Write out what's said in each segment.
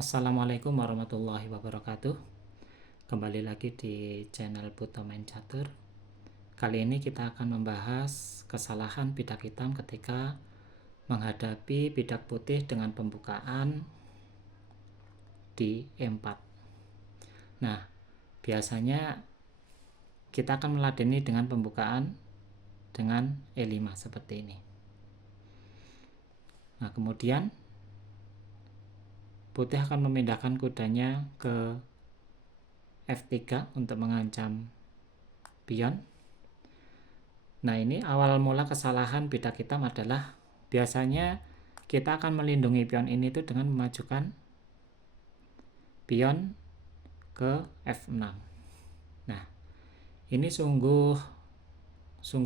Assalamualaikum warahmatullahi wabarakatuh. Kembali lagi di channel Buto Main Catur. Kali ini kita akan membahas kesalahan bidak hitam ketika menghadapi bidak putih dengan pembukaan di E4. Nah, biasanya kita akan meladeni dengan pembukaan dengan E5 seperti ini. Nah, kemudian putih akan memindahkan kudanya ke F3 untuk mengancam pion. Nah, ini awal mula kesalahan bidak hitam adalah biasanya kita akan melindungi pion ini itu dengan memajukan pion ke F6. Nah, ini sungguh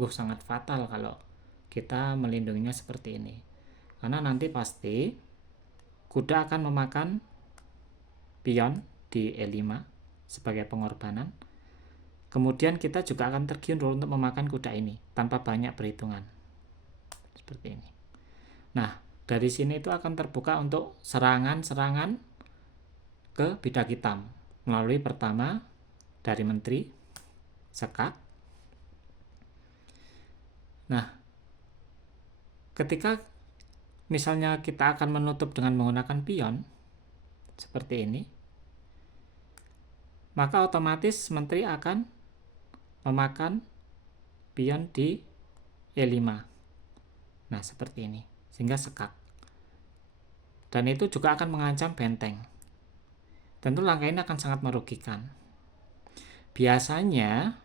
sangat fatal kalau kita melindunginya seperti ini. Karena nanti pasti kuda akan memakan pion di E5 sebagai pengorbanan. Kemudian kita juga akan tergiur untuk memakan kuda ini tanpa banyak perhitungan. Seperti ini. Nah, dari sini itu akan terbuka untuk serangan-serangan ke bidak hitam melalui pertama dari menteri, sekak. Nah, ketika misalnya kita akan menutup dengan menggunakan pion seperti ini, maka otomatis menteri akan memakan pion di E5. Nah, seperti ini, sehingga sekak. Dan itu juga akan mengancam benteng. Tentu langkah ini akan sangat merugikan. Biasanya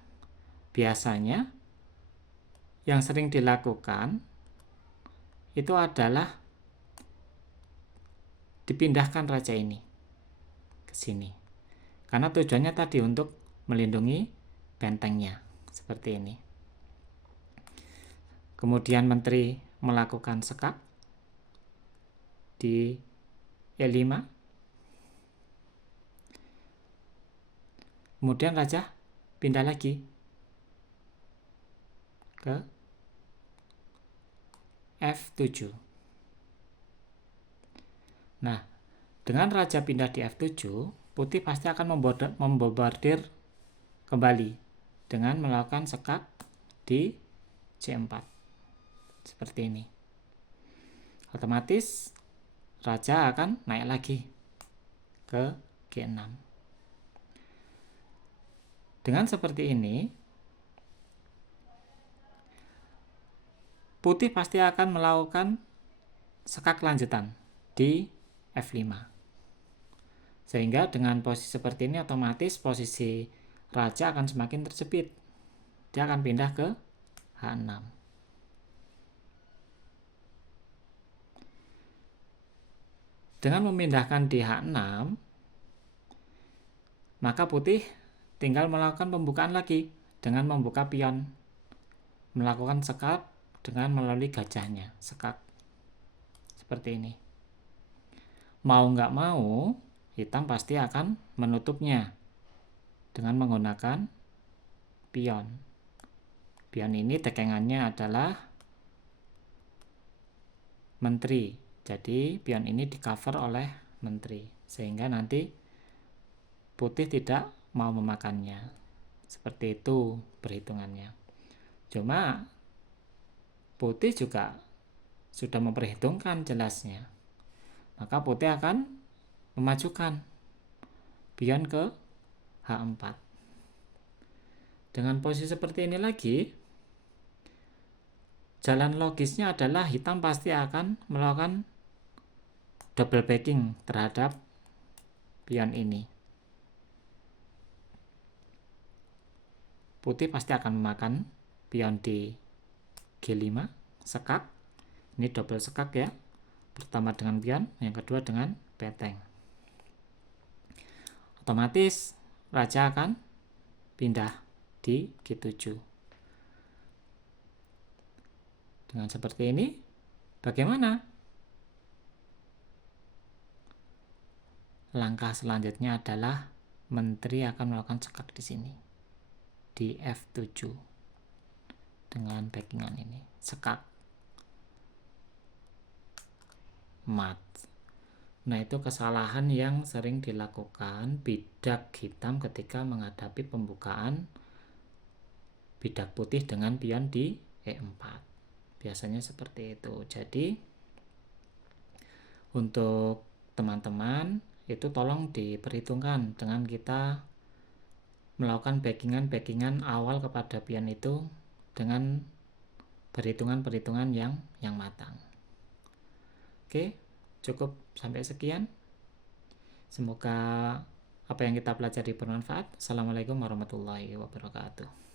yang sering dilakukan itu adalah dipindahkan raja ini ke sini. Karena tujuannya tadi untuk melindungi bentengnya. Seperti ini. Kemudian menteri melakukan sekak di E5. Kemudian raja pindah lagi ke F7. Nah, dengan raja pindah di F7, putih pasti akan membombardir kembali dengan melakukan sekak di C4. Seperti ini. Otomatis raja akan naik lagi ke G6. Dengan seperti ini, putih pasti akan melakukan sekak lanjutan di F5. Sehingga dengan posisi seperti ini otomatis posisi raja akan semakin terjepit. Dia akan pindah ke H6. Dengan memindahkan di H6, maka putih tinggal melakukan pembukaan lagi dengan membuka pion, melakukan sekak dengan melalui gajahnya, sekak seperti ini. Mau nggak mau, hitam pasti akan menutupnya dengan menggunakan pion. Pion ini tekengannya adalah menteri, jadi pion ini di cover oleh menteri, sehingga nanti putih tidak mau memakannya. Seperti itu perhitungannya. Cuma putih juga sudah memperhitungkan jelasnya. Maka putih akan memajukan pion ke H4. Dengan posisi seperti ini lagi, jalan logisnya adalah hitam pasti akan melakukan double backing terhadap pion ini. Putih pasti akan memakan pion di G5, sekak. Ini double sekak ya. Pertama dengan pion, yang kedua dengan benteng. Otomatis raja akan pindah di G7. Dengan seperti ini, bagaimana? Langkah selanjutnya adalah menteri akan melakukan sekak di sini. Di F7 dengan backingan ini, sekak mat. Nah, itu kesalahan yang sering dilakukan bidak hitam ketika menghadapi pembukaan bidak putih dengan pion di E4. Biasanya seperti itu. Jadi untuk teman-teman itu tolong diperhitungkan dengan kita melakukan backingan awal kepada pion itu dengan perhitungan-perhitungan yang matang. Oke, cukup sampai sekian. Semoga apa yang kita pelajari bermanfaat. Assalamualaikum warahmatullahi wabarakatuh.